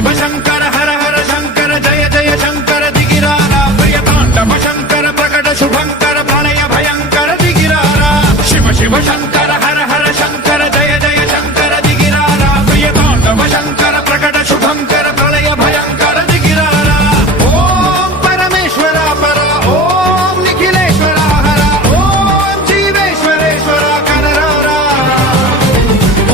శివ శంకర హర హర శంకర జయ జయ శంకర దిగిరారా ప్రియతాండవ శంకర ప్రకట శుభంకర ప్రళయ భయంకర దిగిరారా శివ శివ శంకర హర హర శంకర జయ జయ శంకర దిగిరారా ప్రియతాండవ శంకర ప్రకట శుభంకర ప్రళయ భయంకర దిగిరారా ఓం పరమేశ్వర పర ఓం నిఖిలేశ్వర హర ఓం జీవేశ్వరేశ్వర కనరారా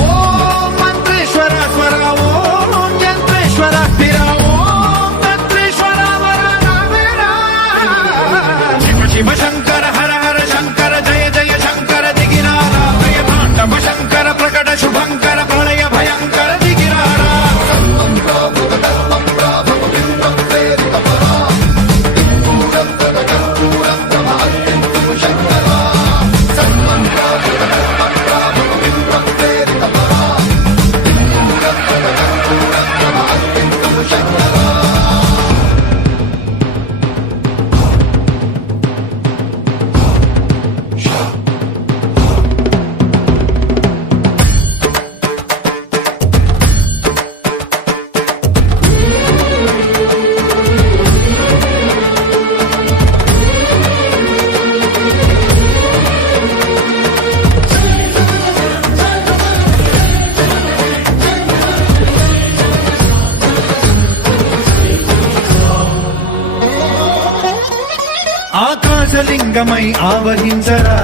ఓం మంత్రేశ్వర స్వర ఓం యంత్రేశ్వర స్థిర ఓం తంత్రేశ్వర వర నామేరా శివ శివ శంకర హర హర శంకర జయ జయ శంకర దిగిరారా ప్రియతాండవ శంకర ప్రకట శుభంకర ప్రళయ భయంకర దిగిరారా ఆకాశలింగమై ఆవహించరా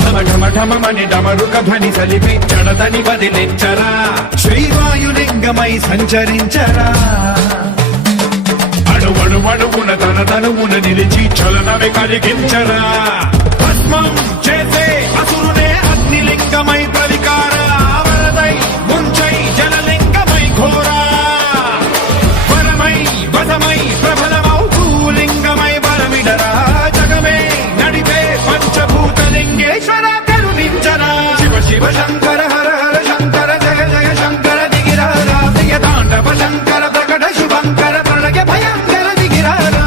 ఢమ ఢమ ఢమమని డమరుక ధ్వని సలిపి జడదని వదిలించరా శ్రీవాయులింగమై సంచరించరా అణువణువున తన తనువున నిలిచి చలనమే కలిగించరా భస్మం చేసే అసురునే అగ్నిలింగమై ప్రవికార వరదై ముంచై జలలింగమై ఘోరా వరమై వదమై ప్రబలమౌ భూలింగమై బలమిడరా జగమే నడిపే పంచభూతలింగేశ్వర కరుణించరా శివ శివ శంకర హర హర శంకర జయ జయ శంకర దిగిరారా ప్రియతాండవ శంకర ప్రకట శుభంకర ప్రళయ భయంకర దిగిరారా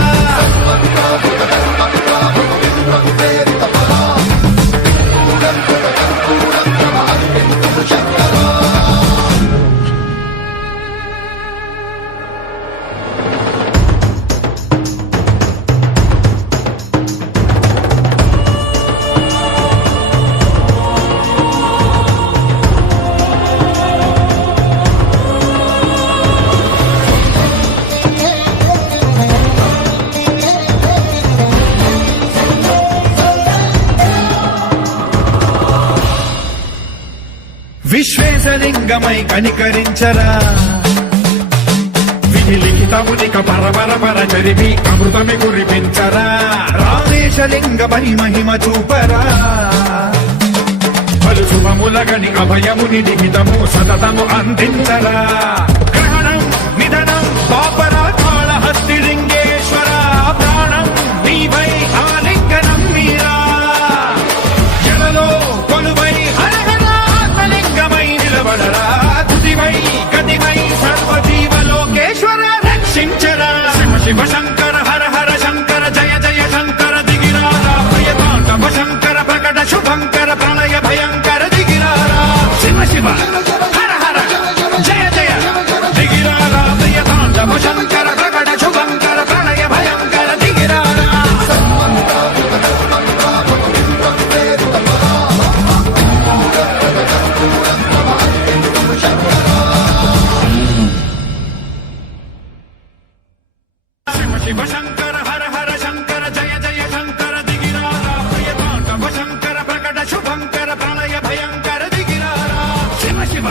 విశ్వేశలింగమై కనికరించరా విధి లిఖితమునిక పరపర పర చరివి అమృతమి కురిపించరా రామేశలింగమై మహిమ చూపరా పలు శుభములగని అభయముని లిఖితము సతతము అందించరా గ్రహణం నిధనం పాపరా కాళహస్తి లింగేశ్వర ప్రాణం నీవై ఆలింగనం మీరా జలలో కొలువై నిలబడరా తుదివై గతివై సర్వజీవలోకేశ్వర రక్షించరా శివ శివ శంకర హర హర శంకర జయ జయ శంకర దిగిరారా ప్రియతాండవ శంకర ప్రకట శుభంకర ప్రళయ భయంకర దిగిరారా శివ శివ హర హర జయ జయ దిగిరారా ప్రియతాండవ శంకర ప్రకట శుభంకర ప్రళయ భయంకర దిగిరారా శివ శంకర హర హర శంకర జయ జయ శంకర దిగిరారా ప్రియతాండవ శంకర ప్రకట శుభంకర ప్రళయ భయంకర దిగిరారా శివ శివ